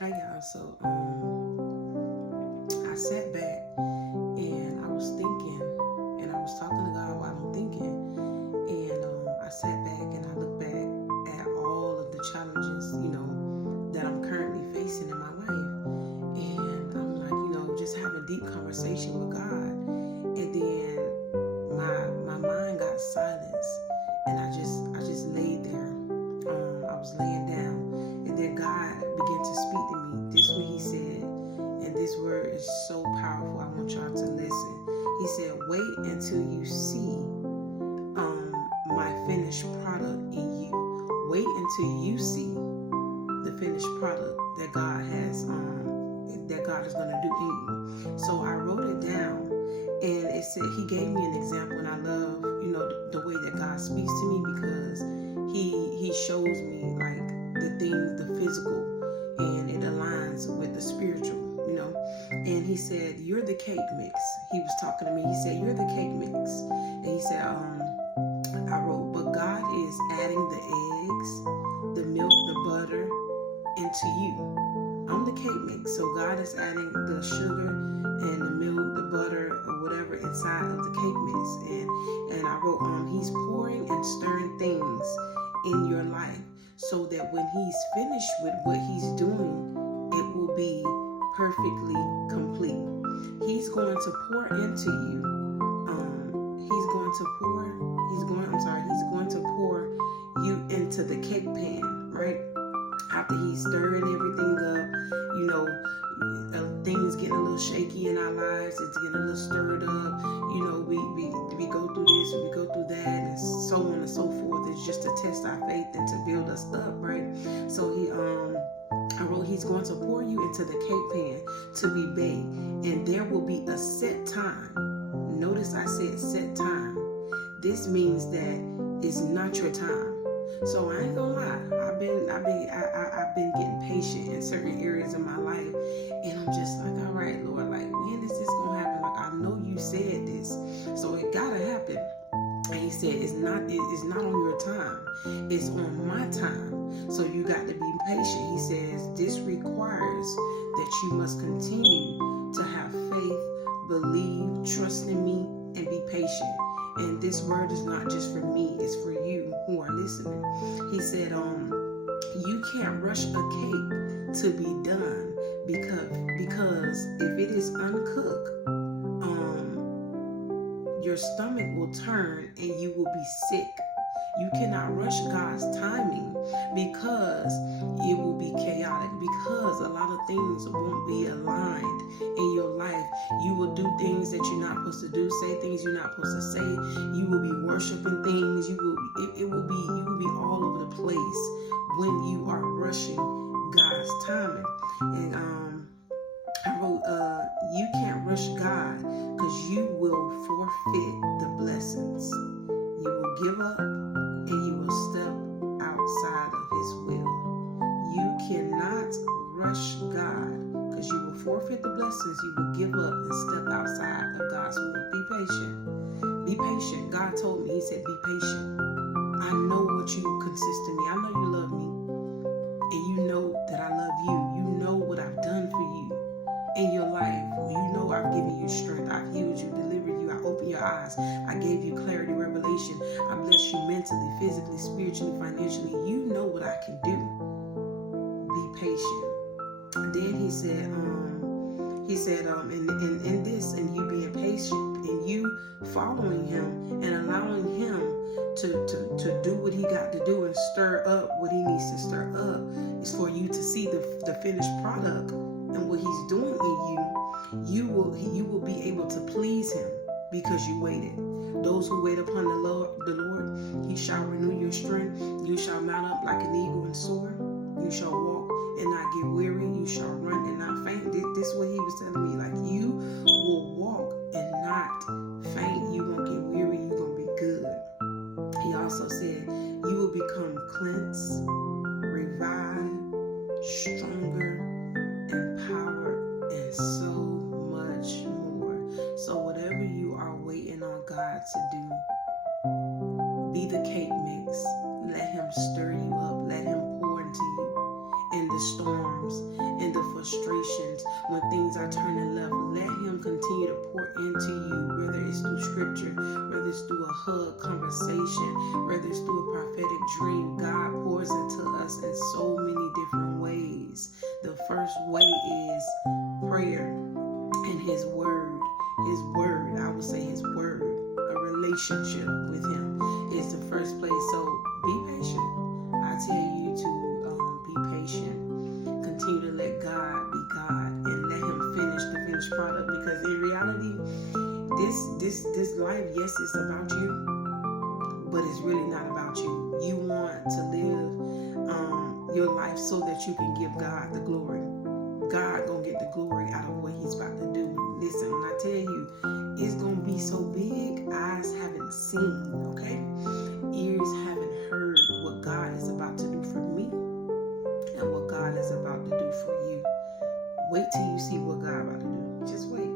Hi y'all. I sat back and I was thinking, and I was talking to God while I'm thinking, and I sat back and I looked back at all of the challenges, that I'm currently facing in my life, and I'm like, just having deep conversation with God, and then my mind got silenced, and I just laid there. I was laying down, and then God began to speak to me. This what He said, and this word is so powerful. I want y'all to listen. He said, "Wait until you see my finished product in you. Wait until you see the finished product that God has that God is going to do in you." So I wrote it down, and it said He gave me an example, and I love the way that God speaks to me, because He shows me like the things, the physical, and it aligns with the spiritual. And He said, "You're the cake mix." He was talking to me. He said, "You're the cake mix," and He said, I wrote, "But God is adding the eggs, the milk, the butter into you." I'm the cake mix, so God is adding the sugar and the milk, the butter, or whatever inside of the cake mix. And I wrote, He's pouring and stirring things in your life, so that when He's finished with what He's doing, it will be perfectly complete. He's going to pour into you. He's going to pour you into the cake pan, right? After He's stirring everything up, things getting a little shaky in our lives, it's getting a little stirred up. We go through this, we go through that, and so on and so forth. It's just to test our faith and to build us up, right? So I wrote, He's going to pour you into the cake pan to be baked, and there will be a set time. Notice I said set time. This means that it's not your time. So I ain't gonna lie, I've been getting patient in certain areas of my life, and I'm just like, all right, Lord, like, when is this gonna happen? Like, I know you said this, so it gotta happen. And He said, it's not on your time, it's on my time. So you got to be patient. He says, this requires that you must continue to have faith, believe, trust in me, and be patient. And this word is not just for me, it's for you who are listening. He said, you can't rush a cake to be done, because if it is uncooked, your stomach will turn and you will be sick. You cannot rush God's timing, because it will be chaotic, because a lot of things won't be aligned in your life. You will do things that you're not supposed to do, say things you're not supposed to say. You will be worshiping things. You will be all over the place when you are rushing God's timing. And I wrote, you can't rush God, because you will forfeit the blessings. You will give up, and you will step outside of His will. You cannot rush God, because you will forfeit the blessings. You will give up and step outside of God's will. Be patient. Be patient. God told me, He said, be patient. I know what you consist in me. I know you love me. And you know that I love you. You know what I've done for you in your life. You know I've given you strength. I've healed you, delivered you. I opened your eyes. I gave you clarity, revelation. I bless you mentally, physically, spiritually, financially. You know what I can do. Be patient. And then He said, in this, and you being patient, and you following Him and allowing Him to do what He got to do and stir up what He needs to stir up, is for you to see the finished product and what He's doing in you. You will be able to please Him, because you waited. Those who wait upon the Lord, He shall renew your strength. You shall mount up like an eagle and soar. You shall walk and not get weary. You shall run and not faint. This is what He was telling me. Like, you will walk and not faint. You won't get weary. You're going to be good. He also said, you will become cleansed, revived, stronger, empowered, and so much more. So whatever you are waiting on God to do, be the cake mix. Let Him stir you up. Let Him pour into you in the storms, in the frustrations, when things are turning left, let him continue to pour into you, whether it's through scripture, whether it's through a hug, conversation, whether it's through a prophetic dream. God pours into us in so many different ways. The first way is prayer and his word. His word, I would say his word, a relationship with him is the first place. So be patient. I tell you to be patient. Continue to let God be God and let him finish the finished product, because in reality, this life, yes, it's about you, but it's really not about you. You want to live your life so that you can give God the glory. God gonna get the glory out of what he's about to do. Listen, when I tell you, it's gonna be so big, eyes haven't seen, okay? Ears haven't heard what God is about to do for me and what God is about to do for you. Wait till you see what God about to do. Just wait.